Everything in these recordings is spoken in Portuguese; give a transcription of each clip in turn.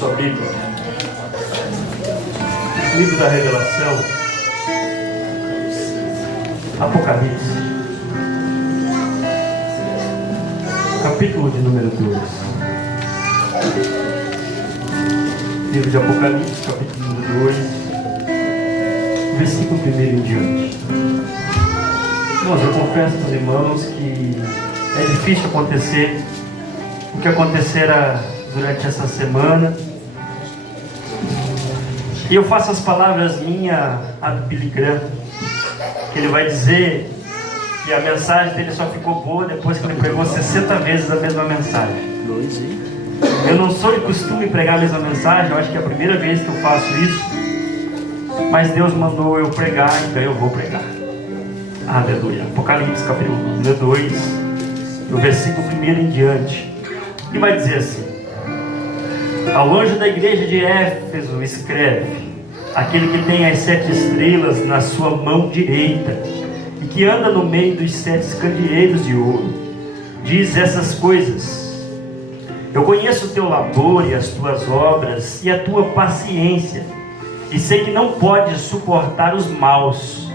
sua Bíblia. Livro da Revelação, Apocalipse, capítulo de número 2. Livro de Apocalipse, capítulo número 2, versículo 1 em diante. Irmãos, eu confesso para os irmãos que é difícil acontecer o que acontecerá durante essa semana. E eu faço as palavras minhas a do Billy Graham, que ele vai dizer que a mensagem dele só ficou boa depois que ele pregou 60 vezes a mesma mensagem. Eu não sou de costume pregar a mesma mensagem, eu acho que é a primeira vez que eu faço isso, mas Deus mandou eu pregar, então eu vou pregar. Aleluia. Apocalipse capítulo 2, no versículo 1 em diante, e vai dizer assim: ao anjo da igreja de Éfeso escreve: aquele que tem as 7 estrelas na sua mão direita e que anda no meio dos 7 candeeiros de ouro, diz essas coisas: eu conheço o teu labor e as tuas obras e a tua paciência, e sei que não podes suportar os maus,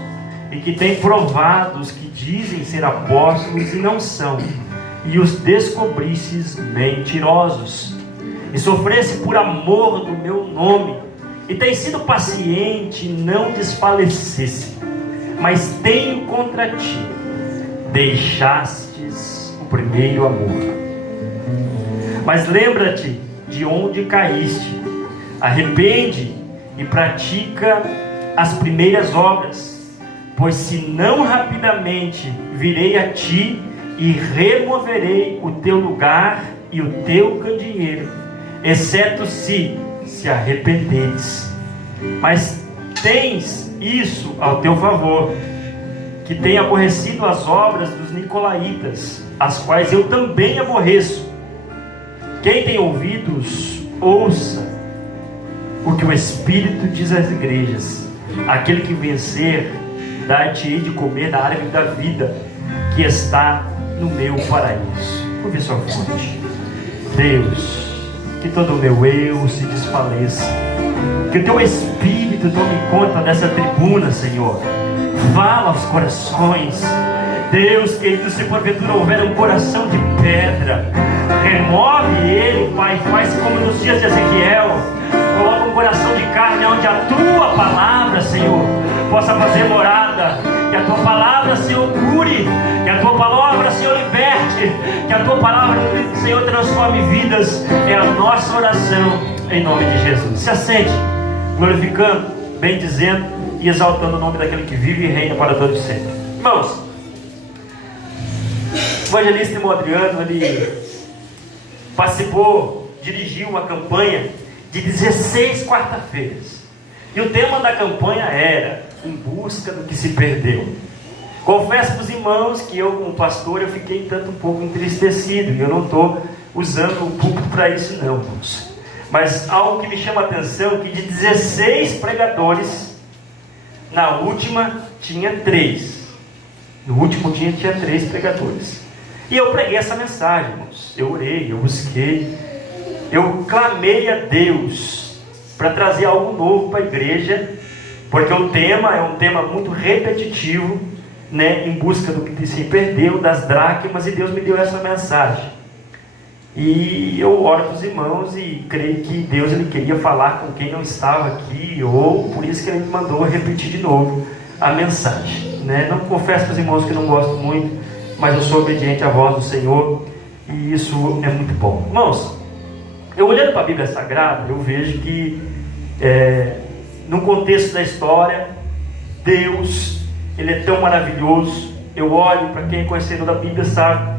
e que tem provado os que dizem ser apóstolos e não são, e os descobristes mentirosos, e sofresse por amor do meu nome, e tem sido paciente, não desfalecesse. Mas tenho contra ti, deixastes o primeiro amor. Mas lembra-te de onde caíste, arrepende e pratica as primeiras obras, pois se não rapidamente virei a ti e removerei o teu lugar e o teu candeeiro, exceto se arrependeres. Mas tens isso ao teu favor, que tem aborrecido as obras dos nicolaítas, as quais eu também aborreço. Quem tem ouvidos, ouça o que o Espírito diz às igrejas. Aquele que vencer, dar-te-ei de comer da árvore da vida, que está no meu paraíso. Ouve sua fonte. Deus, que todo o meu eu se desfaleça, que o teu Espírito tome conta dessa tribuna, Senhor. Fala aos corações, Deus querido. Se porventura houver um coração de pedra, remove ele, Pai. Faz como nos dias de Ezequiel, coloca um coração de carne onde a tua palavra, Senhor, possa fazer morada. Que a tua palavra, Senhor, cure, que a tua palavra, Senhor, liberte, que a tua palavra, Senhor, transforme vidas. É a nossa oração em nome de Jesus. Se assente, glorificando, bendizendo e exaltando o nome daquele que vive e reina para todos sempre. Irmãos, o evangelista irmão Adriano, ele participou, dirigiu uma campanha de 16 quarta-feiras, e o tema da campanha era em busca do que se perdeu. Confesso para os irmãos que eu, como pastor, eu fiquei um pouco entristecido, e eu não estou usando o púlpito para isso não, irmãos. Mas algo que me chama a atenção, que de 16 pregadores, na última tinha 3. No último dia tinha 3 pregadores. E eu preguei essa mensagem, irmãos. Eu orei, eu busquei, eu clamei a Deus para trazer algo novo para a igreja, porque o tema é um tema muito repetitivo, né? Em busca do que se perdeu, das dracmas, e Deus me deu essa mensagem. E eu oro para os irmãos e creio que Deus ele queria falar com quem não estava aqui, ou por isso que ele me mandou repetir de novo a mensagem, né? Não confesso para os irmãos que não gosto muito, mas eu sou obediente à voz do Senhor, e isso é muito bom. Irmãos, eu olhando para a Bíblia Sagrada, eu vejo que no contexto da história, Deus, ele é tão maravilhoso. Eu olho, para quem é conhecedor da Bíblia sabe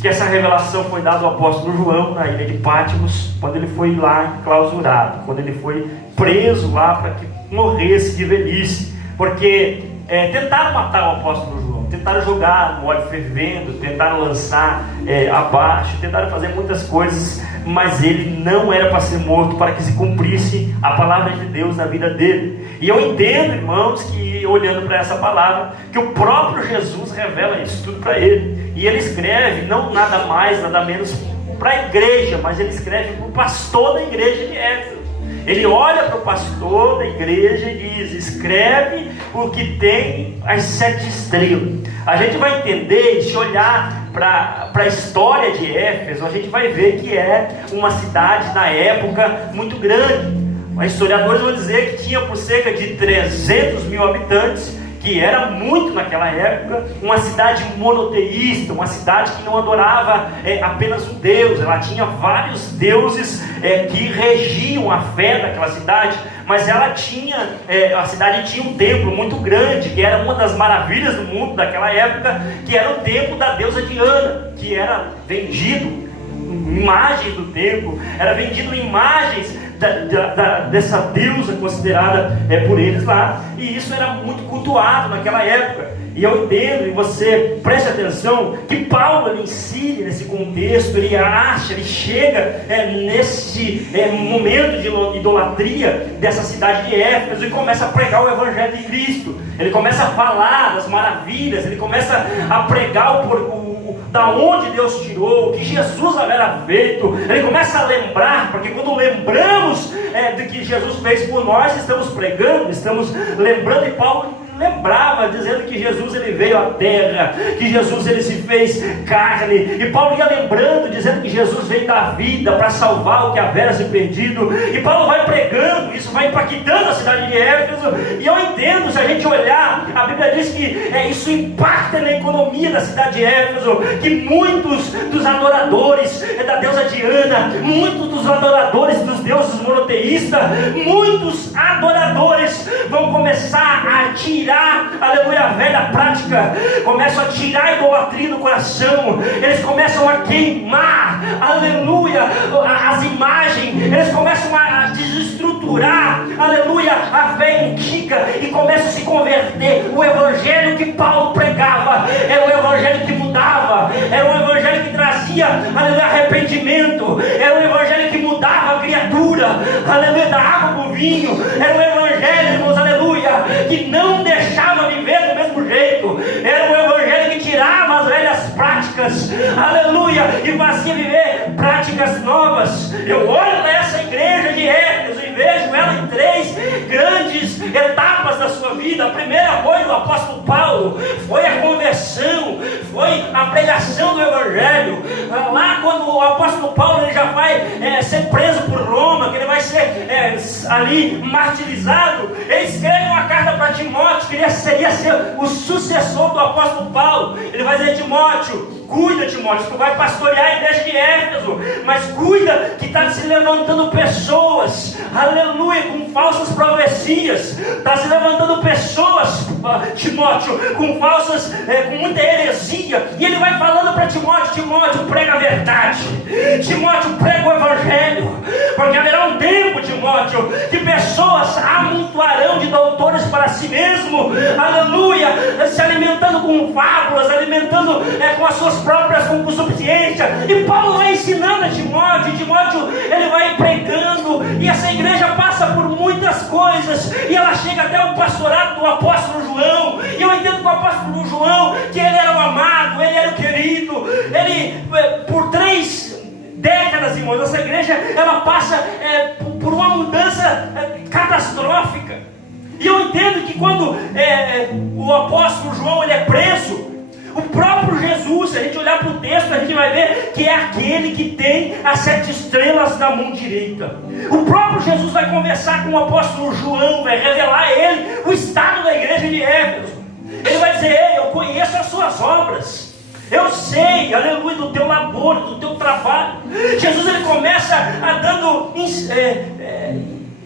que essa revelação foi dada ao apóstolo João na ilha de Patmos, quando ele foi lá enclausurado, quando ele foi preso lá para que morresse de velhice, porque tentaram matar o apóstolo João, tentaram jogar no óleo fervendo, tentaram lançar abaixo, tentaram fazer muitas coisas, mas ele não era para ser morto, para que se cumprisse a palavra de Deus na vida dele. E eu entendo, irmãos, que olhando para essa palavra, que o próprio Jesus revela isso tudo para ele, e ele escreve não nada mais, nada menos para a igreja, mas ele escreve para o pastor da igreja de Éfeso. Ele olha para o pastor da igreja e diz: escreve o que tem as 7 estrelas. A gente vai entender, se olhar para a história de Éfeso, a gente vai ver que é uma cidade na época muito grande. Os historiadores vão dizer que tinha por cerca de 300 mil habitantes, que era muito naquela época, uma cidade monoteísta, uma cidade que não adorava apenas um Deus. Ela tinha vários deuses que regiam a fé daquela cidade, mas ela tinha, a cidade tinha um templo muito grande, que era uma das maravilhas do mundo daquela época, que era o templo da deusa Diana, que era vendido, imagens do templo, era vendido imagens dessa deusa considerada por eles lá, e isso era muito cultuado naquela época. E eu entendo, e você preste atenção, que Paulo ele ensina nesse contexto, ele chega nesse momento de idolatria dessa cidade de Éfeso e começa a pregar o Evangelho de Cristo. Ele começa a falar das maravilhas, ele começa a pregar da onde Deus tirou, o que Jesus havia feito. Ele começa a lembrar, porque quando lembramos do que Jesus fez por nós, estamos pregando, estamos lembrando. E Paulo lembrava, dizendo que Jesus ele veio à terra, que Jesus ele se fez carne, e Paulo ia lembrando, dizendo que Jesus veio da vida para salvar o que havia se perdido. E Paulo vai pregando, isso vai impactando a cidade de Éfeso. E eu entendo, se a gente olhar, a Bíblia diz que isso impacta na economia da cidade de Éfeso, que muitos dos adoradores da deusa Diana, muitos dos adoradores dos deuses monoteístas, muitos adoradores vão começar a tirar, aleluia, a velha prática, começam a tirar a idolatria do coração. Eles começam a queimar, aleluia, as imagens. Eles começam a desestruturar, aleluia, a fé antiga, e começam a se converter. O evangelho que Paulo pregava era o evangelho que mudava, era um evangelho que trazia, aleluia, arrependimento, era um evangelho que mudava a criatura, aleluia, da água para o vinho. Era um evangelho, irmãos, aleluia, que não deixava viver do mesmo jeito. Era um evangelho que tirava as velhas práticas, aleluia, e fazia viver práticas novas. Eu olho para essa igreja de Éfeso e vejo ela em 3 grandes etapas da sua vida. A primeira foi do apóstolo Paulo, foi a conversão, foi a pregação do evangelho. Lá quando o apóstolo Paulo ele já vai ser preso por Roma, que ele vai ser ali martirizado, ele escreve uma carta para Timóteo, que ele seria ser o sucessor do apóstolo Paulo. Ele vai dizer: Timóteo, cuida, Timóteo, tu vai pastorear a igreja de Éfeso, mas cuida que está se levantando pessoas, aleluia, com falsas profecias. Está se levantando pessoas, Timóteo, com falsas, com muita heresia. E ele vai falando para Timóteo: Timóteo, prega a verdade, Timóteo, prega o evangelho, porque haverá um tempo, Timóteo, que pessoas amontoarão de doutores para si mesmo, aleluia, se alimentando com fábulas, alimentando com as suas próprias concupiscências. E Paulo vai ensinando a Timóteo, e Timóteo ele vai pregando, e essa igreja passa por muitas coisas, e ela chega até o pastorado do apóstolo João. E eu entendo que o apóstolo João, que ele era o amado, ele era o querido, ele por 3 décadas, irmãos, essa igreja ela passa por uma mudança catastrófica. E eu entendo que quando o apóstolo João ele é preso, o próprio Jesus, se a gente olhar para o texto, a gente vai ver que é aquele que tem as 7 estrelas na mão direita. O próprio Jesus vai conversar com o apóstolo João, vai revelar a ele o estado da igreja de Éfeso. Ele vai dizer: ei, eu conheço as suas obras, eu sei, aleluia, do teu labor, do teu trabalho. Jesus ele começa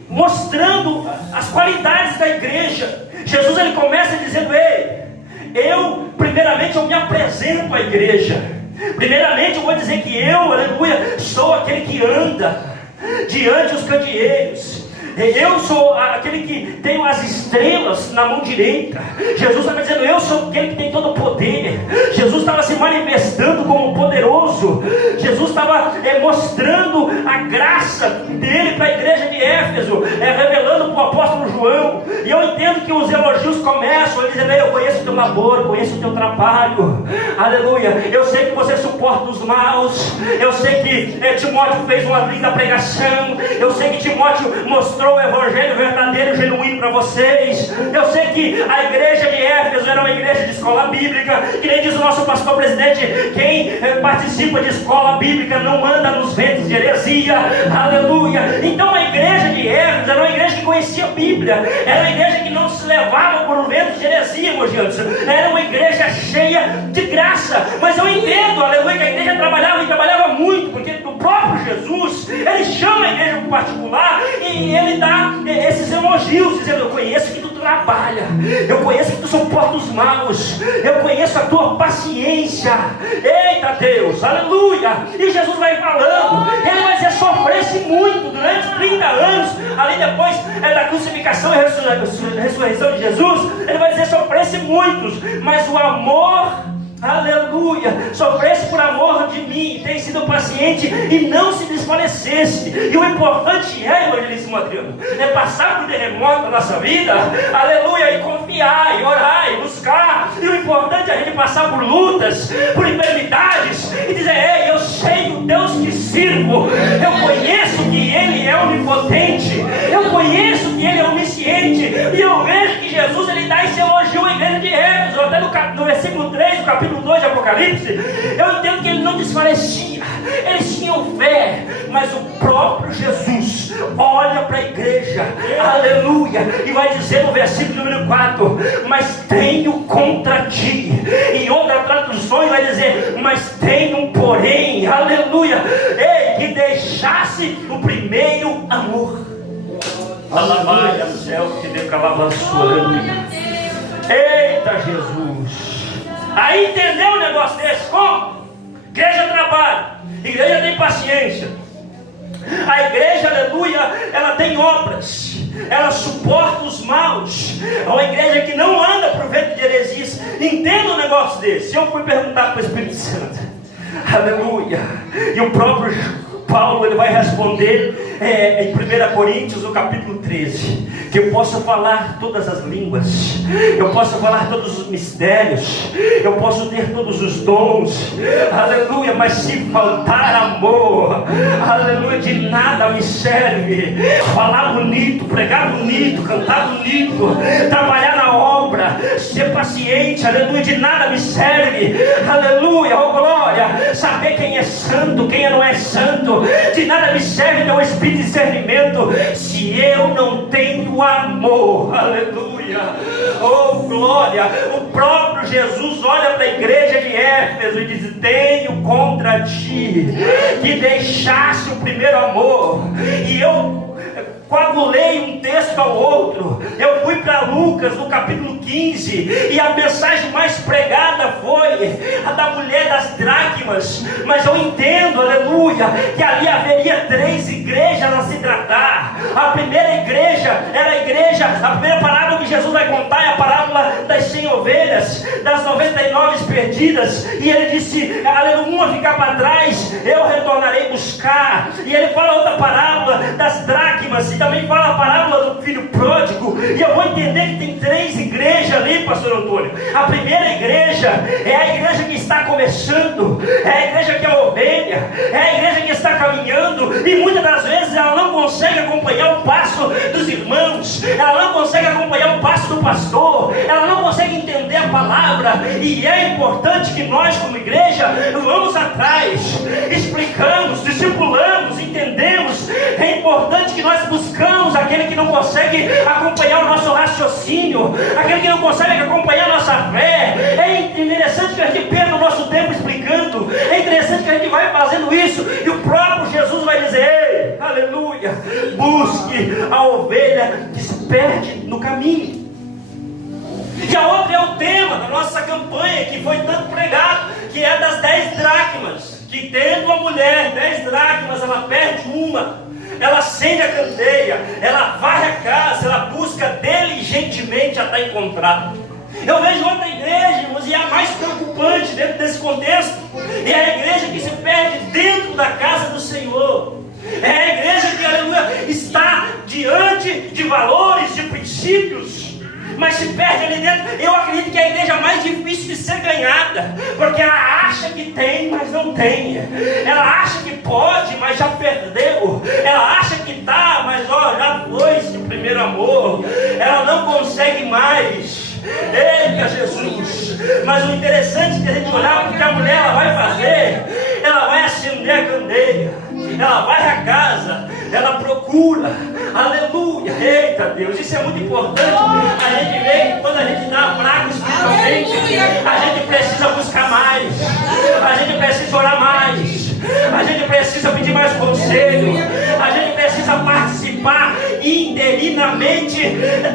mostrando as qualidades da igreja. Jesus ele começa dizendo: ei, primeiramente eu me apresento à igreja. Primeiramente eu vou dizer que eu, aleluia, sou aquele que anda diante dos candeeiros. Eu sou aquele que tem as estrelas na mão direita. Jesus estava dizendo: eu sou aquele que tem todo o poder. Jesus estava se manifestando como poderoso. Jesus estava mostrando a graça dele para a igreja de Éfeso, revelando para o apóstolo João. E eu entendo que os elogios começam, ele dizendo: eu conheço o teu labor, conheço o teu trabalho, aleluia, eu sei que você suporta os maus, eu sei que Timóteo fez uma linda pregação, eu sei que Timóteo mostrou o evangelho verdadeiro, genuíno para vocês, eu sei que a igreja de Éfeso era uma igreja de escola bíblica, que nem diz o nosso pastor presidente: quem participa de escola bíblica não anda nos ventos de heresia, aleluia. Então a igreja de Éfeso era uma igreja que conhecia a Bíblia, era uma igreja que não se levava por ventos de heresia, meus irmãos, era uma igreja cheia de graça. Mas eu entendo, aleluia, que a igreja trabalhava e trabalhava muito, porque o próprio Jesus, ele chama a igreja para particular e ele dá esses elogios, dizendo: eu conheço que tu trabalha, eu conheço que tu suporta os maus, eu conheço a tua paciência. Eita Deus, aleluia. E Jesus vai falando, ele vai dizer: sofresse muito durante 30 anos, ali depois da crucificação e ressurreição de Jesus, ele vai dizer: sofresse muitos, mas o amor, aleluia, sofresse por amor de mim, tem sido paciente e não se desfalecesse. E o importante é, evangelista Adriano, é passar por terremoto na nossa vida, aleluia, e confiar, e orar, e buscar. E o importante é a gente passar por lutas, por enfermidades, e dizer: ei, eu sei o Deus que sirvo, eu conheço que Ele é onipotente, eu conheço que Ele é onisciente. E eu vejo que Jesus, ele dá esse elogio à igreja de Éfeso, até no versículo 3 do capítulo 2 de Apocalipse. Eu entendo que ele não desfalecia, eles tinham fé, mas o próprio Jesus olha para a igreja, aleluia, e vai dizer no versículo número 4: mas tenho contra ti. Em outra tradução vai dizer: mas tenho porém, aleluia, ei, que deixasse o primeiro amor. Alabaia céu que decalava a sua, aleluia. Eita Jesus. Aí entendeu o negócio desse? Como? Igreja trabalha, igreja tem paciência, a igreja, aleluia, ela tem obras, ela suporta os maus. É uma igreja que não anda por vento de heresias. Entenda um negócio desse. Eu fui perguntar para o Espírito Santo, aleluia, e o próprio Paulo, ele vai responder em 1 Coríntios, no capítulo 13, que eu posso falar todas as línguas, eu posso falar todos os mistérios, eu posso ter todos os dons, aleluia, mas se faltar amor, aleluia, de nada me serve. Falar bonito, pregar bonito, cantar bonito, trabalhar na obra, ser paciente, aleluia, de nada me serve, aleluia, oh glória, saber quem é santo, quem não é santo, de nada me serve ter um espírito de discernimento se eu não tenho amor, aleluia, oh glória. O próprio Jesus olha para a igreja de Éfeso e diz: tenho contra ti que deixasse o primeiro amor. E eu coagulei um texto ao outro. Eu fui para Lucas no capítulo 15 e a mensagem mais pregada foi a da mulher das dracmas. Mas eu entendo, aleluia, que ali haveria 3 igrejas a se tratar. A primeira igreja era a igreja, a primeira parábola que Jesus vai contar é a parábola das 100 ovelhas, das 99 perdidas. E ele disse: aleluia, uma ficar para trás, eu retornarei buscar. E ele fala outra parábola das dracmas, e também fala a parábola do filho pródigo. E eu vou entender que tem 3 igrejas ali, pastor Antônio. A primeira igreja é a igreja que está começando, é a igreja que é ovelha, é a igreja que está caminhando, e muitas das vezes ela não consegue acompanhar o passo dos irmãos, ela não consegue acompanhar o passo do pastor, ela não consegue entender a palavra. E é importante que nós, como igreja, vamos atrás, explicamos, discipulamos, entendemos. É importante que nós buscamos aquele que não consegue acompanhar o nosso raciocínio, aquele que não consegue acompanhar a nossa fé. É interessante que a gente perca o nosso tempo explicando, é interessante que a gente vai fazendo isso, e o próprio Jesus vai dizer: ei, aleluia, busque a ovelha que se perde no caminho. E a outra é o tema da nossa campanha, que foi tanto pregado, que é das 10 dracmas, que tendo a mulher 10 dracmas, ela perde uma, ela acende a candeia, ela varre a casa, ela busca diligentemente até encontrar. Eu vejo outra igreja, irmãos, e a mais preocupante dentro desse contexto é a igreja que se perde dentro da casa do Senhor. É a igreja que, aleluia, está diante de valores, de princípios, mas se perde ali dentro. Eu acredito que é a igreja mais difícil de ser ganhada, porque ela acha que tem, mas não tem. Ela acha que pode, mas já perdeu. Ela acha que tá, mas já foi esse primeiro amor. Ela não consegue mais. Eita Jesus! Mas o interessante é que a gente olhar porque a mulher ela vai fazer, ela vai acender a candeia, ela vai à casa, ela procura, aleluia, eita Deus, isso é muito importante. A gente vê que quando a gente está fraco espiritualmente, a gente precisa buscar mais, a gente precisa orar mais, a gente precisa pedir mais conselho, a gente precisa participar interinamente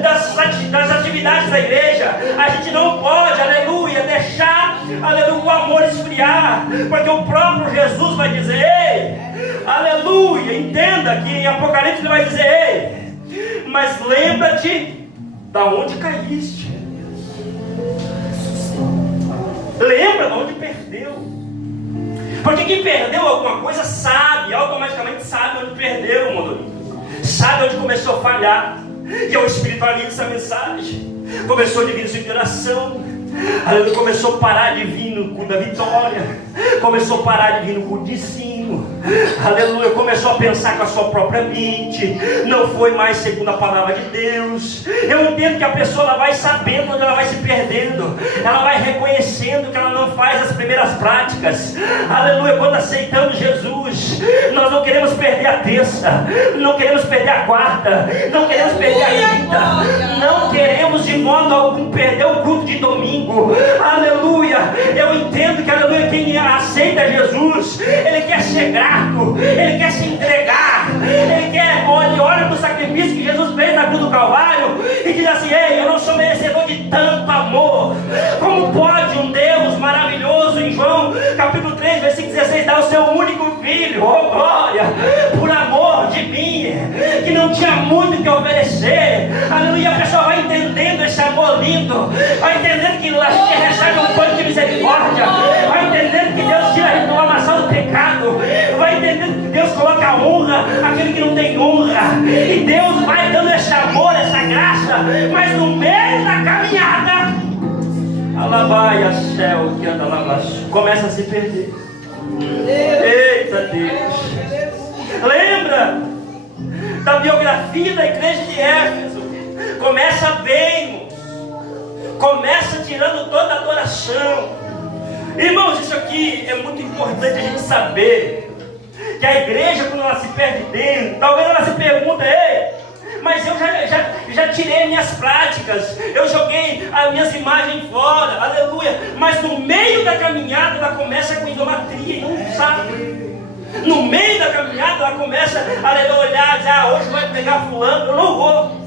das atividades da igreja. A gente não pode, aleluia, deixar, aleluia, o amor esfriar, porque o próprio Jesus vai dizer, ei, aleluia, entenda que em Apocalipse ele vai dizer, ei, mas lembra-te da onde caíste, lembra de onde perdeu, porque quem perdeu alguma coisa sabe, automaticamente sabe onde perdeu, mundo. Sabe onde começou a falhar. E eu espiritualizo essa mensagem. Começou de vir de oração, aleluia, começou a parar de vir no culto da vitória, começou a parar de vir no culto de ensino, aleluia, começou a pensar com a sua própria mente, não foi mais segundo a palavra de Deus. Eu entendo que a pessoa ela vai sabendo onde ela vai se perdendo, ela vai reconhecendo que ela não faz as primeiras práticas, aleluia. Quando aceitamos Jesus, nós não queremos perder a terça, não queremos perder a quarta, não queremos perder a quinta, não queremos de modo algum perder o culto de domingo, aleluia. Eu entendo que, aleluia, quem aceita Jesus, ele quer ser grato, ele quer se entregar, ele quer, olha para o sacrifício que Jesus fez na cruz do Calvário e diz assim, ei, eu não sou merecedor de tanto amor. Como pode um Deus maravilhoso, em João capítulo 3, versículo 16, dar o seu único filho, oh glória, por amor de mim, que não tinha muito que oferecer, aleluia. A pessoa vai entendendo esse amor lindo, vai entendendo que a gente recebe um pano de misericórdia, vai entendendo que Deus tira a gente do lamaçal do pecado, vai entendendo que Deus coloca a honra àquele que não tem honra, e Deus vai dando esse amor, essa graça, mas no meio da caminhada, alabaia céu que anda lá, começa a se perder. Eita Deus, lembra da biografia da igreja de Éfeso? Começa bem, começa tirando toda a adoração. Irmãos, isso aqui é muito importante a gente saber, que a igreja, quando ela se perde dentro, talvez ela se pergunta, ei, mas eu já tirei minhas práticas, eu joguei as minhas imagens fora, aleluia, mas no meio da caminhada ela começa com idolatria e não sabe. No meio da caminhada ela começa a olhar, dizer, hoje vai pegar fulano, eu não vou.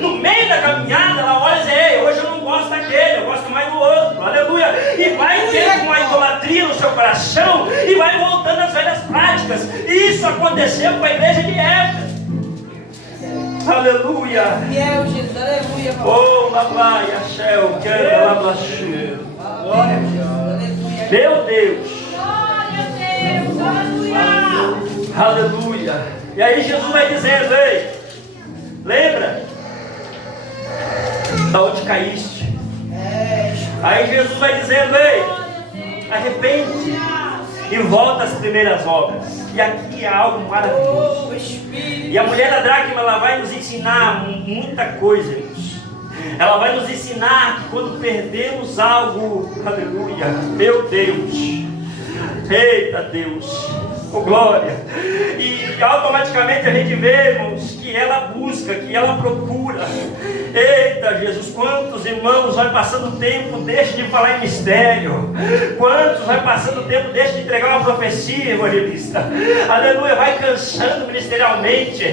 No meio da caminhada ela olha e diz, ei, hoje eu não gosto daquele, eu gosto mais do outro, aleluia. E vai tendo uma idolatria no seu coração e vai voltando às velhas práticas. Isso aconteceu com a igreja de Éfeso. Aleluia. Oh, labai, Axel, quero labaxu. Glória a Deus. Meu Deus. Glória a Deus. Aleluia. Aleluia. E aí Jesus vai dizendo, ei, lembra da onde caíste? Aí Jesus vai dizendo, ei, arrepende e volta às primeiras obras. E aqui é algo maravilhoso. E a mulher da dracma, ela vai nos ensinar muita coisa, irmãos. Ela vai nos ensinar que quando perdemos algo, aleluia, meu Deus, eita Deus, oh glória, e automaticamente a gente vê, irmãos, que ela busca, que ela procura. Eita Jesus, quantos irmãos vai passando o tempo, deixa de falar em mistério, quantos vai passando o tempo, deixa de entregar uma profecia, evangelista, aleluia, vai cansando ministerialmente,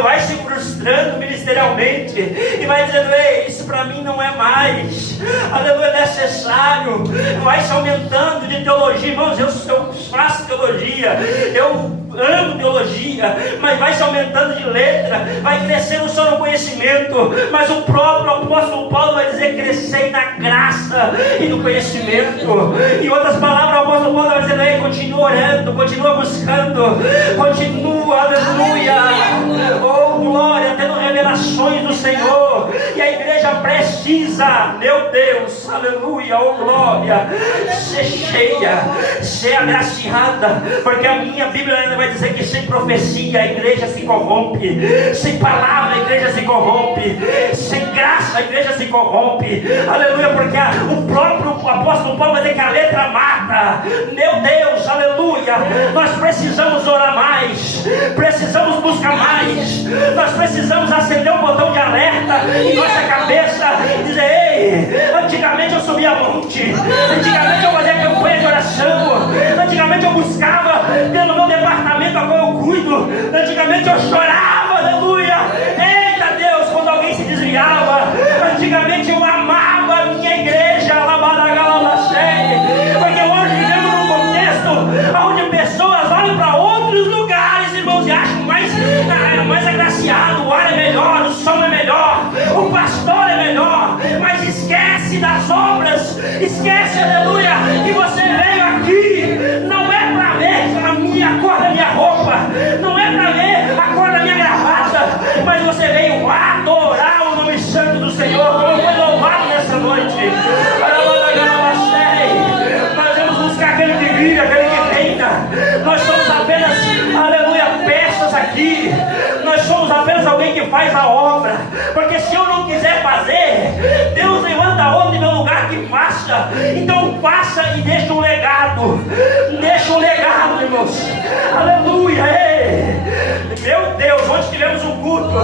vai se frustrando ministerialmente, e vai dizendo, ei, isso para mim não é mais, aleluia, necessário, vai se aumentando de teologia. Irmãos, eu faço teologia, eu amo teologia, mas vai se aumentando de letra, vai crescendo só no conhecimento, mas o próprio apóstolo Paulo vai dizer, crescei na graça e no conhecimento. Em outras palavras, o apóstolo Paulo vai dizer, ei, continua orando, continua buscando, continua, aleluia, oh glória, tendo revelações do Senhor. E a igreja presta precisa, meu Deus, aleluia, oh glória, ser cheia, ser agraciada, porque a minha Bíblia ainda vai dizer que sem profecia a igreja se corrompe, sem palavra a igreja se corrompe, sem graça a igreja se corrompe, aleluia, porque o próprio apóstolo Paulo vai dizer que a letra mata. Meu Deus, aleluia, nós precisamos orar mais, precisamos buscar mais, nós precisamos acender um botão de alerta em nossa cabeça e dizer: ei, antigamente eu subia monte, antigamente eu fazia campanha de oração, antigamente eu buscava pelo meu departamento a qual eu cuido, antigamente eu chorava, aleluia, eita Deus, quando alguém se desviava, antigamente eu amava a minha igreja, porque hoje vivemos num contexto onde pessoas olham para outros lugares, irmãos, e acham mais agraciado, o ar é melhor, o som é melhor, o pastor é melhor, mas esquece das obras, esquece, aleluia, que você veio aqui, não é para ver a cor da minha roupa, não é para ver a cor da minha gravata, mas você veio adorar o nome santo do Senhor, como foi louvado nessa noite. Nós vamos buscar aquele que vive, aquele que reina. Nós somos apenas, aleluia, peças aqui. Nós somos apenas alguém que faz a obra, porque se eu não quiser fazer, Deus levanta outro em meu lugar que faça. Então faça e deixa um legado, irmãos, aleluia. Ei. Meu Deus, ontem tivemos um culto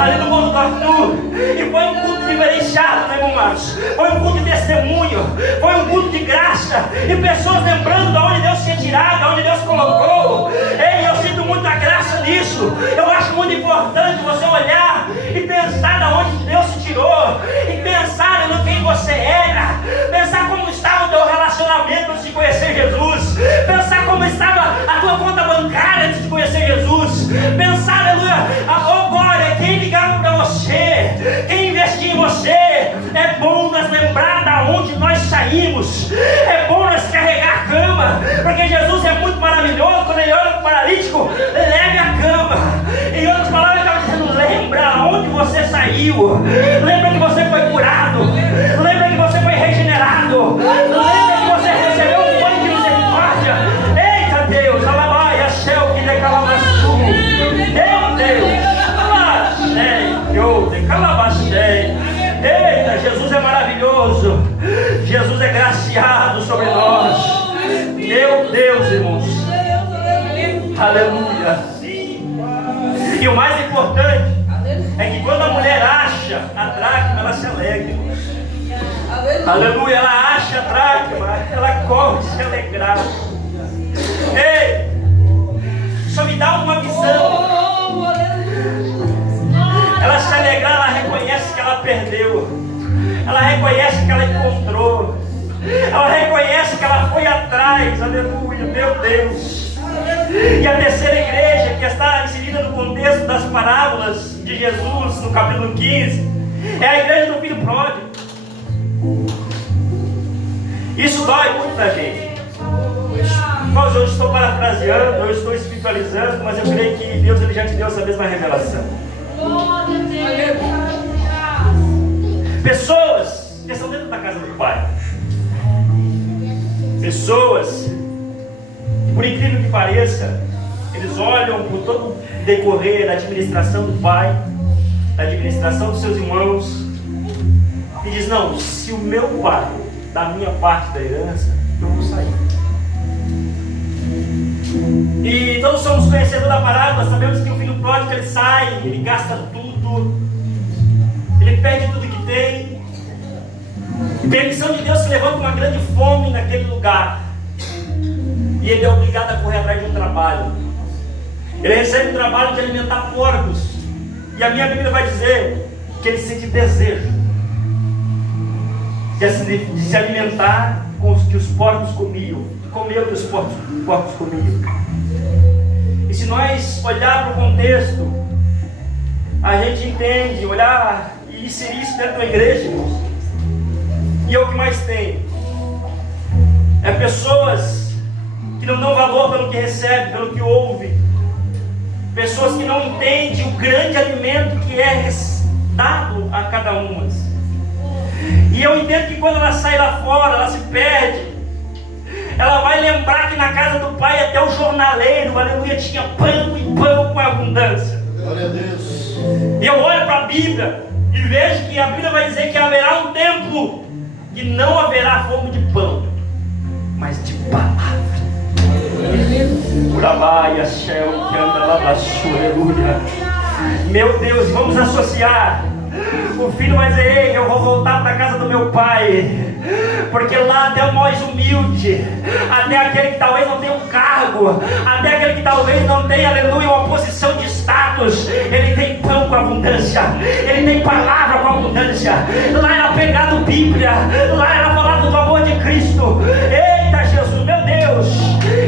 ali no Monte do Arthur, e foi um culto diferenciado, né, irmão Marcos? Foi um culto de testemunho, foi um culto de graça, e pessoas lembrando de onde Deus tinha tirado, de onde Deus colocou. Ei, eu sinto muita graça nisso. Eu acho muito importante você olhar e pensar de onde Deus te tirou, e pensar no quem você era, pensar como estava o teu relacionamento antes de conhecer Jesus, pensar como estava a tua conta bancária antes de conhecer Jesus, pensar, aleluia, oh glória, quem ligava para você, quem investia em você. É bom nós lembrar da onde nós saímos, é bom nós carregar a cama, porque Jesus é muito maravilhoso. Quando ele olha para o paralítico, leve a cama. Em outras palavras, ele estava dizendo: lembra onde você saiu, lembra que você foi curado, lembra que você foi regenerado, lembra que você recebeu um banho de misericórdia. Eita Deus, alabaia, céu que decalamaçu, meu Deus, eita, Jesus é maravilhoso, Jesus é graciado sobre nós. Meu Deus, irmãos, aleluia. E o mais importante é que quando a mulher acha a dracma, ela se alegra, irmãos. Aleluia, ela acha a dracma, ela corre se alegrar. Ei, só me dá uma visão. Ela se alegrar, ela reconhece que ela perdeu, ela reconhece que ela encontrou, ela reconhece que ela foi atrás, aleluia, meu Deus. E a terceira igreja, que está inserida no contexto das parábolas de Jesus, no capítulo 15, é a igreja do filho pródigo. Isso dói muito pra gente. Mas eu estou parafraseando, eu estou espiritualizando, mas eu creio que Deus ele já te deu essa mesma revelação. Pessoas que estão dentro da casa do Pai, pessoas, por incrível que pareça, eles olham por todo o decorrer da administração do Pai, da administração dos seus irmãos, e diz: não, se o meu Pai dá a minha parte da herança, eu vou sair. E todos somos conhecedores da parábola, sabemos que o filho pródigo ele sai, ele gasta tudo, ele perde tudo que tem. E permissão de Deus se levanta uma grande fome naquele lugar, e ele é obrigado a correr atrás de um trabalho. Ele recebe o trabalho de alimentar porcos, e a minha Bíblia vai dizer que ele sente desejo de se alimentar com os que os porcos comiam, comer o que os porcos comiam. E se nós olhar para o contexto, a gente entende, olhar e inserir isso dentro da igreja, irmãos. E é o que mais tem. É pessoas que não dão valor pelo que recebe, pelo que ouve. Pessoas que não entendem o grande alimento que é dado a cada uma. E eu entendo que quando ela sai lá fora, ela se perde. Ela vai lembrar que na casa do pai até o jornaleiro, aleluia, tinha pão e pão com abundância. Glória a Deus. E eu olho para a Bíblia e vejo que a Bíblia vai dizer que haverá um tempo que não haverá fome de pão, mas de palavra. Meu Deus, vamos associar. O filho vai dizer: ei, eu vou voltar para a casa do meu pai, porque lá até o mais humilde, até aquele que talvez não tenha um cargo, até aquele que talvez não tenha, aleluia, uma posição de status, ele tem pão com abundância, ele tem palavra com abundância. Lá era pregado Bíblia, lá era falado do amor de Cristo. Eita Jesus, meu Deus,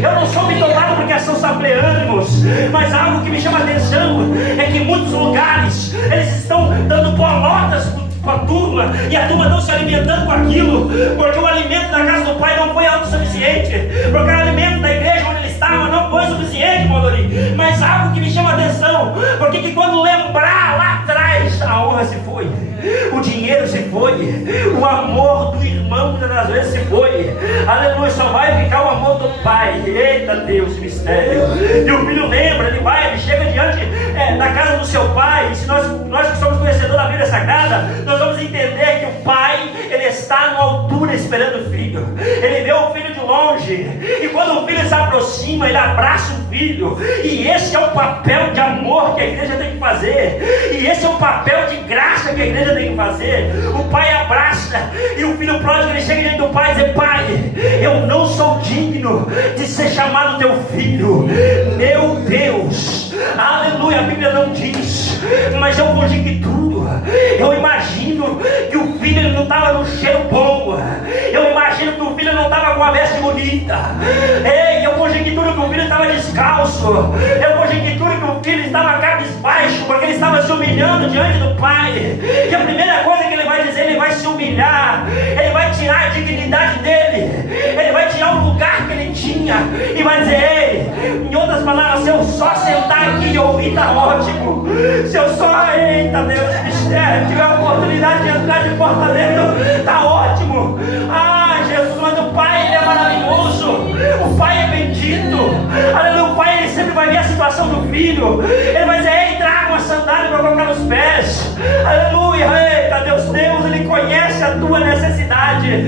eu não sou bitolado porque são sampleânimos, mas algo que me chama a atenção é que em muitos lugares eles estão dando bolotas para a turma, e a turma não se alimentando com aquilo, porque o alimento da casa do pai não foi autossuficiente, porque o alimento da igreja onde ele estava não foi suficiente, Modori. Mas algo que me chama a atenção, porque que quando lembrar lá atrás, a honra se foi, o dinheiro se foi, o amor do irmão muitas das vezes se foi, aleluia, só vai ficar o amor do pai. Eita Deus, mistério. E o filho lembra, ele chega diante da casa do seu pai. E se nós que somos conhecedores da Bíblia Sagrada, nós vamos entender que o pai, ele está numa altura esperando o filho. Ele vê o filho de longe, e quando o filho se aproxima, ele abraça o filho. E esse é o papel de amor que a igreja tem que fazer, e esse é o papel de graça que a igreja tem que fazer. O pai abraça, e o filho pródigo, ele chega diante do pai e diz: pai, eu não sou digno de ser chamado teu filho. Meu Deus, aleluia, a Bíblia não diz, mas eu conjecturo, eu imagino que o filho ele não estava no cheiro bom, eu imagino que o filho não estava com a veste bonita. Ei, eu conjecturo que o filho estava descalço, eu conjecturo que o filho estava cabisbaixo, porque ele estava se humilhando diante do pai. E a primeira coisa que ele vai dizer, ele vai se humilhar, ele vai tirar a dignidade dele, ele vai tirar o lugar que ele tinha, e vai dizer: ei, em outras palavras, se eu só sentar aqui e ouvir, tá ótimo. Se eu só, eita Deus, mistério, tiver a oportunidade de entrar de porta dentro, tá ótimo. Ah, Jesus, mas o pai, ele é maravilhoso, o pai é bendito, aleluia. O pai, ele sempre vai ver a situação do filho, ele vai dizer: ei, traga uma sandália para colocar nos pés, aleluia. Eita Deus, Deus, ele conhece a tua necessidade.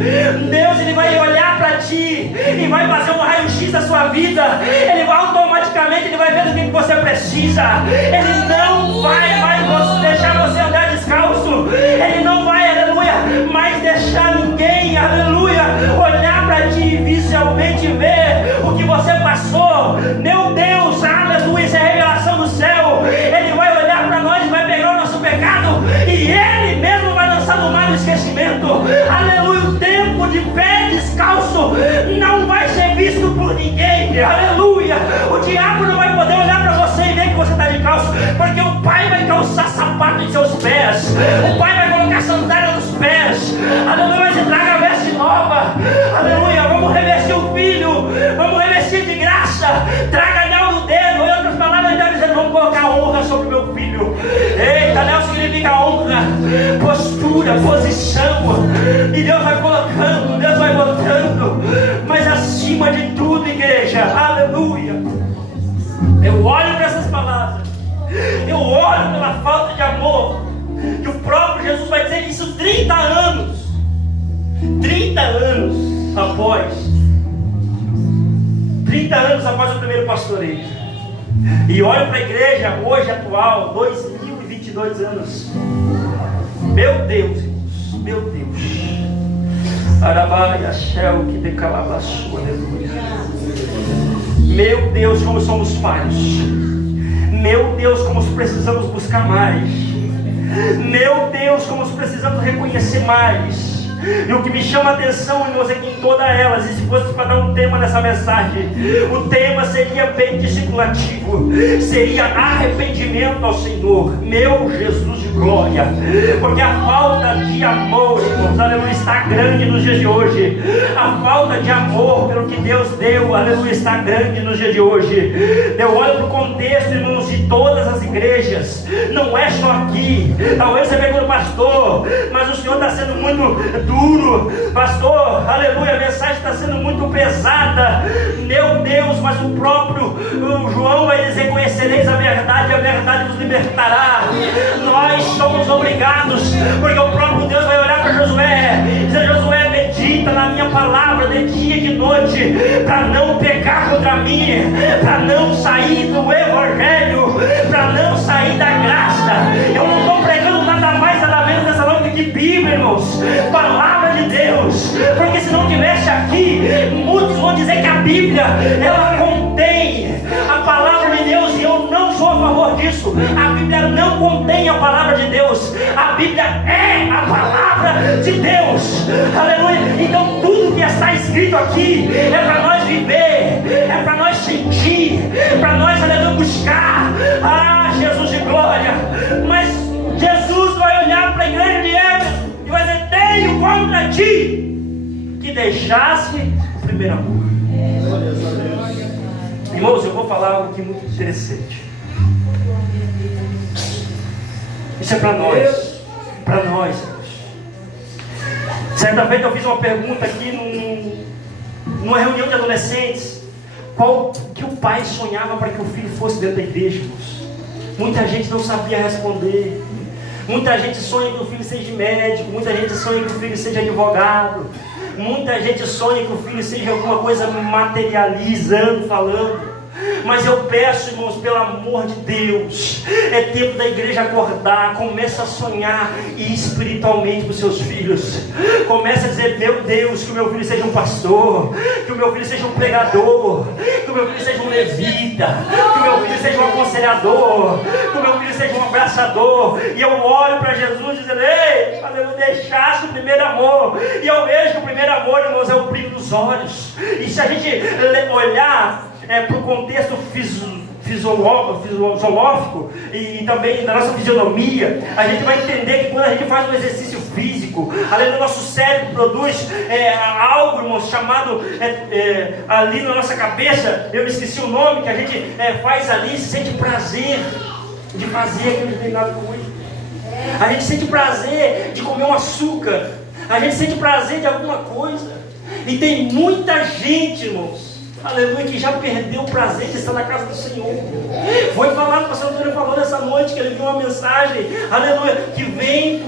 Deus, ele vai olhar para ti e vai fazer um raio-x da sua vida. Ele vai automaticamente, ele vai ver o que você precisa. Ele não vai deixar você andar descalço, ele não vai, aleluia, mais deixar ninguém, aleluia, olhar para ti e visualmente ver o que você passou. Meu Deus, aleluia, isso é revelação do céu. Ele vai olhar para nós, vai pegar o nosso pecado e ele mesmo vai lançar no mar do esquecimento. Aleluia, o tempo de pé descalço não vai ser visto por ninguém. Aleluia, o diabo não vai poder olhar para você e ver que você está de calço, porque o pai vai calçar sapato em seus pés, o pai vai colocar sandália nos pés. Aleluia, vai dizer: traga a veste nova. Aleluia, vamos revestir o filho, vamos revestir de graça, traga anel no dedo. Em outras palavras, ele vai dizer: vamos colocar honra sobre o meu filho. Eita, anel significa honra, postura, posição, e Deus vai colocando, Deus vai botando. Mas acima de tudo, igreja, aleluia, eu olho para essas palavras, eu olho pela falta de amor, que o próprio Jesus vai dizer isso 30 anos após 30 anos após o primeiro pastoreio. E olho para a igreja hoje atual, 2022 anos. Meu Deus, irmãos, meu Deus. Arabaia, Shel, que decalava a sua, aleluia. Meu Deus, como somos falhos. Meu Deus, como precisamos buscar mais. Meu Deus, como precisamos reconhecer mais E o que me chama a atenção, irmãos, é que em todas elas, e se fosse para dar um tema nessa mensagem, o tema seria bem discipulativo, seria arrependimento ao Senhor, meu Jesus de glória, porque a falta de amor, irmãos, aleluia, está grande nos dias de hoje. A falta de amor pelo que Deus deu, aleluia, está grande nos dias de hoje. Eu olho para o contexto, irmãos, de todas as igrejas, não é só aqui. Talvez você pergunte, pastor, mas o Senhor está sendo muito duro, pastor, aleluia, a mensagem está sendo muito pesada. Meu Deus, mas o próprio João vai dizer: conhecereis a verdade e a verdade nos libertará. Nós somos obrigados, porque o próprio Deus vai olhar para Josué e dizer: Josué, medita na minha palavra de dia e de noite, para não pecar contra mim, para não sair do evangelho, para não sair da graça. Eu não estou pregando nada mais, nada menos nessa noite que Bíblia, irmãos, palavra de Deus, porque se não tivesse aqui, muitos vão dizer que a Bíblia, ela contém a palavra de Deus, e eu não sou a favor disso. A Bíblia não contém a palavra de Deus, a Bíblia é a palavra de Deus, aleluia. Então tudo que está escrito aqui é para nós viver, é para nós sentir, para nós, aleluia, buscar. Jesus de glória. Mas Jesus vai olhar para a igreja de Éfeso e vai dizer: tenho contra ti que deixasse o primeiro amor. Irmãos, eu vou falar algo aqui muito interessante. Isso é para nós. Para nós. Certa vez eu fiz uma pergunta aqui numa reunião de adolescentes: qual que o pai sonhava para que o filho fosse dentro da igreja, irmãos? Muita gente não sabia responder. Muita gente sonha que o filho seja médico, muita gente sonha que o filho seja advogado, muita gente sonha que o filho seja alguma coisa materializando, falando. Mas eu peço, irmãos, pelo amor de Deus, é tempo da igreja acordar. Começa a sonhar espiritualmente com os seus filhos. Começa a dizer: meu Deus, que o meu filho seja um pastor, que o meu filho seja um pregador, que o meu filho seja um levita, que o meu filho seja um aconselhador, que o meu filho seja um abraçador. E eu olho para Jesus dizendo: ei, eu deixasse o primeiro amor. E eu vejo que o primeiro amor, irmãos, é o brilho dos olhos. E se a gente olhar para o contexto fisiológico e também da nossa fisionomia, a gente vai entender que quando a gente faz um exercício físico, além do nosso cérebro produz algo, irmãos, chamado ali na nossa cabeça, eu me esqueci o nome, que a gente faz ali, se sente prazer de fazer aquilo determinado coisa. A gente sente prazer de comer um açúcar, a gente sente prazer de alguma coisa. E tem muita gente, irmãos, aleluia, que já perdeu o prazer de estar na casa do Senhor. Foi falado, o pastor Antônio falou nessa noite, que ele viu uma mensagem, aleluia, que vem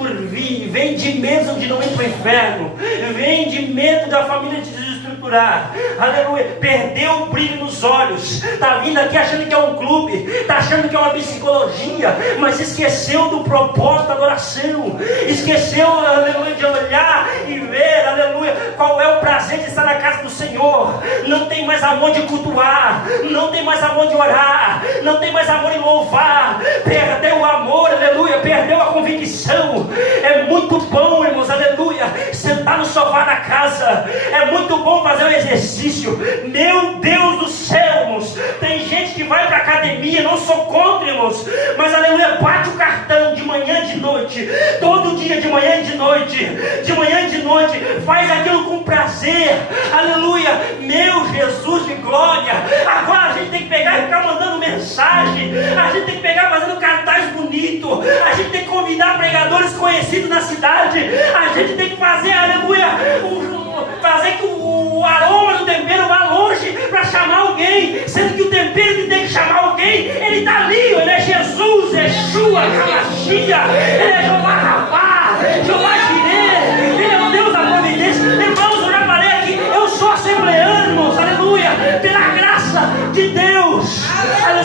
de medo de não ir para o inferno, vem de medo da família de desestruturar, aleluia, perdeu o brilho nos olhos, está vindo aqui achando que é um clube, está achando que é uma psicologia, mas esqueceu do propósito da adoração, esqueceu, aleluia, de olhar e ver, aleluia, qual é o prazer de estar na casa do Senhor. Não tem mais amor de cultuar, não tem mais amor de orar, não tem mais amor de louvar, perdeu o amor, aleluia, perdeu a convicção. É muito bom, irmãos, aleluia, sentar no sofá da casa, é muito bom fazer um exercício. Meu Deus do céu, irmãos, tem gente que vai para a academia, não sou contra, irmãos, mas aleluia, bate o cartão de manhã e de noite, todo dia, de manhã e de noite, faz aquilo com prazer, aleluia, meu Jesus de glória. Agora a gente tem que pegar e ficar mandando mensagem, a gente tem que pegar fazendo cartaz bonito, a gente tem que convidar pregadores conhecidos na cidade, a gente tem que fazer, aleluia, fazer que o aroma do tempero vá longe para chamar alguém, sendo que o tempero que tem que chamar alguém, ele está ali, ele é Jesus, Yeshua, Hamashia, ele é Jeová Rapá, Jeová Jireh, ele é o Deus da providência. Irmãos, eu já falei aqui, eu sou assembleano, irmãos, aleluia, pela graça de Deus.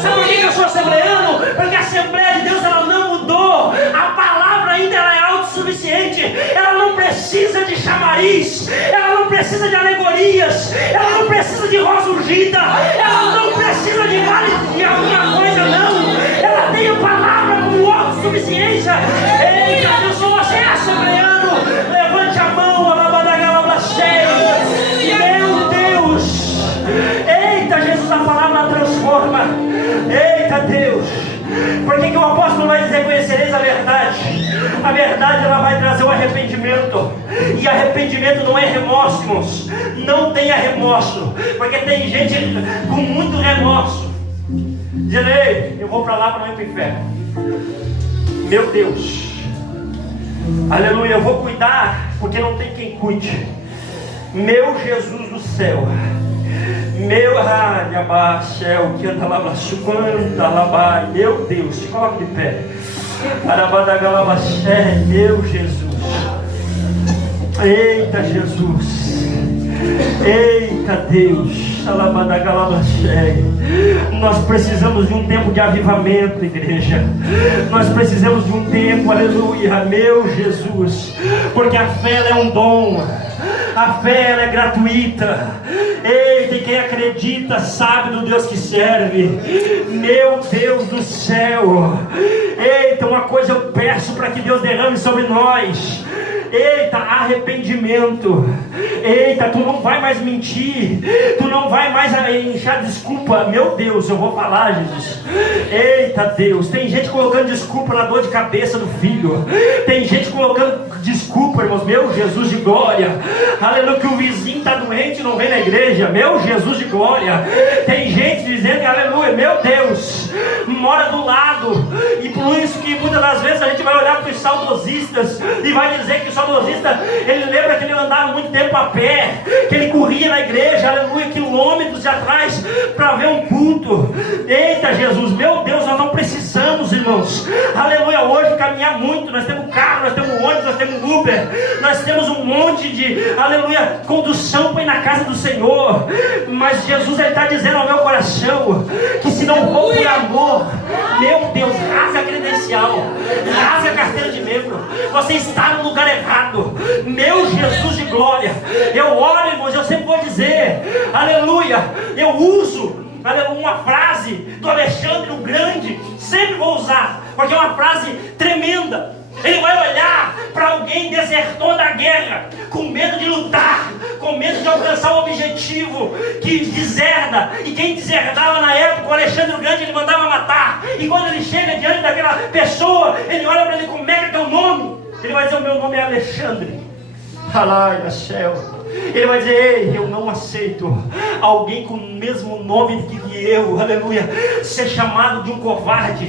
Sabe por que eu sou assembleano? Porque a Assembleia de Deus, ela não mudou, a palavra ainda ela é autossuficiente, ela não precisa de chamariz, ela não precisa de alegorias, ela não precisa de rosa ungida, ela não precisa de vale de alguma coisa, não, ela tem a palavra como autossuficiência. Ei, cadê se você é assembleano? Levante a mão, Por que o apóstolo vai dizer: conhecereis a verdade? A verdade, ela vai trazer o arrependimento. E arrependimento não é remorso, irmãos. Não tenha remorso, porque tem gente com muito remorso dizendo: ei, eu vou para lá para não ir para o inferno. Meu Deus, aleluia, eu vou cuidar porque não tem quem cuide. Meu Jesus do céu, meu Rabiabacel, que anda lá, meu Deus, te coloca de pé. Arabadagalabacé, meu Jesus. Eita Jesus, eita Deus, nós precisamos de um tempo de avivamento, igreja. Nós precisamos de um tempo, aleluia, meu Jesus, porque a fé ela é um dom, a fé ela é gratuita. Eita, e quem acredita sabe do Deus que serve. Meu Deus do céu, eita, uma coisa eu peço para que Deus derrame sobre nós. Eita, arrependimento. Eita, tu não vai mais mentir, tu não vai mais encher desculpa. Meu Deus, eu vou falar, Jesus. Eita Deus, tem gente colocando desculpa na dor de cabeça do filho. Tem gente colocando desculpa, irmãos. Meu Jesus de glória, aleluia, que o vizinho está doente e não vem na igreja. Meu Jesus de glória. Tem gente dizendo, aleluia, meu Deus, mora do lado. E por isso que muitas das vezes a gente vai olhar para os saudosistas e vai dizer que o saudosista, ele lembra que ele andava muito tempo a pé, que ele corria na igreja, aleluia, quilômetros de atrás para ver um culto. Eita Jesus, meu Deus, nós não precisamos, irmãos, aleluia, hoje caminhar muito. Nós temos carro, nós temos ônibus, nós temos Uber, nós temos um monte de, aleluia, condução para ir na casa do Senhor. Mas Jesus, ele está dizendo ao meu coração que se não for por amor, meu Deus, rasga a credencial, rasga a carteira de membro, você está no lugar errado. Meu Jesus de glória, eu oro, irmãos, eu sempre vou dizer, aleluia, eu uso, aleluia, uma frase do Alexandre o Grande, sempre vou usar, porque é uma frase tremenda. Ele vai olhar para alguém que desertou da guerra, com medo de lutar, com medo de alcançar o objetivo, que deserda. E quem deserdava na época, o Alexandre o Grande, ele mandava matar. E quando ele chega diante daquela pessoa, ele olha para ele: como é que é teu nome? Ele vai dizer: o meu nome é Alexandre. Alai, céu. Ele vai dizer: ei, eu não aceito alguém com o mesmo nome que eu, aleluia, ser chamado de um covarde,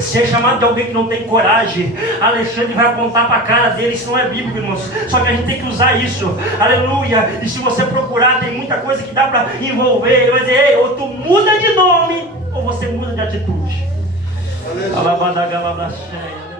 ser chamado de alguém que não tem coragem. Alexandre vai apontar para a cara dele. Isso não é bíblico, irmãos, só que a gente tem que usar isso, aleluia. E se você procurar, tem muita coisa que dá para envolver. Ele vai dizer: ei, ou tu muda de nome, ou você muda de atitude. Alabada, galabra, cheia.